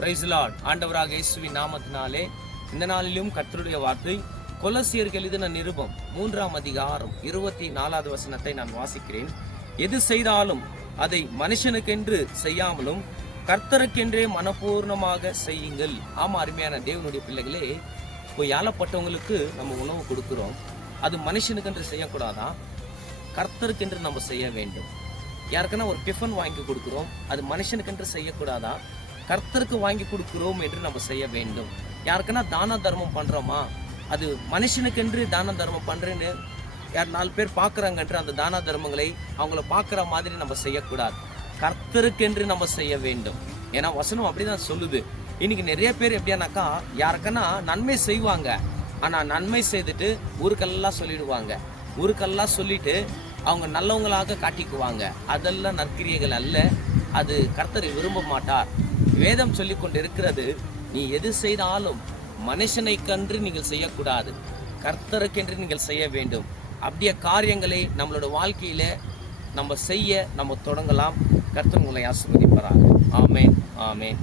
Price Lord. ஆண்டவராக இயேசுவின் நாமத்தினாலே இந்த நாளிலும் கர்த்தருடைய வார்த்தை கொலோசியருக்கு எழுதின நிருபம் 3ஆம் அதிகாரம் 24வது வசனத்தை நான் வாசிக்கிறேன். எது செய்தாலும் அதை மனுஷனுக்கென்று செய்யாமலும் கர்த்தருக்கென்றே மனப்பூர்ணமாக செய்யுங்கள். ஆமா, அருமையான தேவனுடைய பிள்ளைகளே, போய் ஏழப்பட்டவங்களுக்கு நம்ம உணவு கொடுக்கிறோம். அது மனுஷனுக்கென்று செய்யக்கூடாதா? கர்த்தருக்கென்று நம்ம செய்ய வேண்டும். யாருக்குன்னா ஒரு டிஃபன் வாங்கி கொடுக்குறோம், அது மனுஷனுக்கென்று செய்யக்கூடாதா? கர்த்தருக்கு வாங்கி கொடுக்குறோம் என்று நம்ம செய்ய வேண்டும். யாருக்குன்னா தான தர்மம் பண்றோமா, அது மனுஷனுக்கென்று தான தர்மம் பண்றேன்னு யார் 4 பேர் பார்க்குறாங்கன்ற அந்த தான தர்மங்களை அவங்கள பார்க்குற மாதிரி நம்ம செய்யக்கூடாது. கர்த்தருக்கென்று நம்ம செய்ய வேண்டும். ஏன்னா வசனம் அப்படிதான் சொல்லுது. இன்னைக்கு நிறைய பேர் எப்படியானாக்கா, யாருக்குன்னா நன்மை செய்வாங்க, ஆனா நன்மை செய்துட்டு ஊருக்கெல்லாம் சொல்லிடுவாங்க. ஊருக்கெல்லாம் சொல்லிட்டு அவங்க நல்லவங்களாக காட்டிக்குவாங்க. அதெல்லாம் நற்கிரியைகள் அல்ல. அது கர்த்தரை விரும்ப மாட்டார். வேதம் சொல்லி கொண்டு இருக்கிறது, நீ எது செய்தாலும் மனுஷனை கன்று நீங்கள் செய்யக்கூடாது, கர்த்தருக்கென்று நீங்கள் செய்ய வேண்டும். அப்படியே காரியங்களை நம்மளோட வாழ்க்கையில நம்ம செய்ய நம்ம தொடங்கலாம். கர்த்தர் உங்களை ஆசீர்வதிப்பாராக. ஆமேன், ஆமேன்.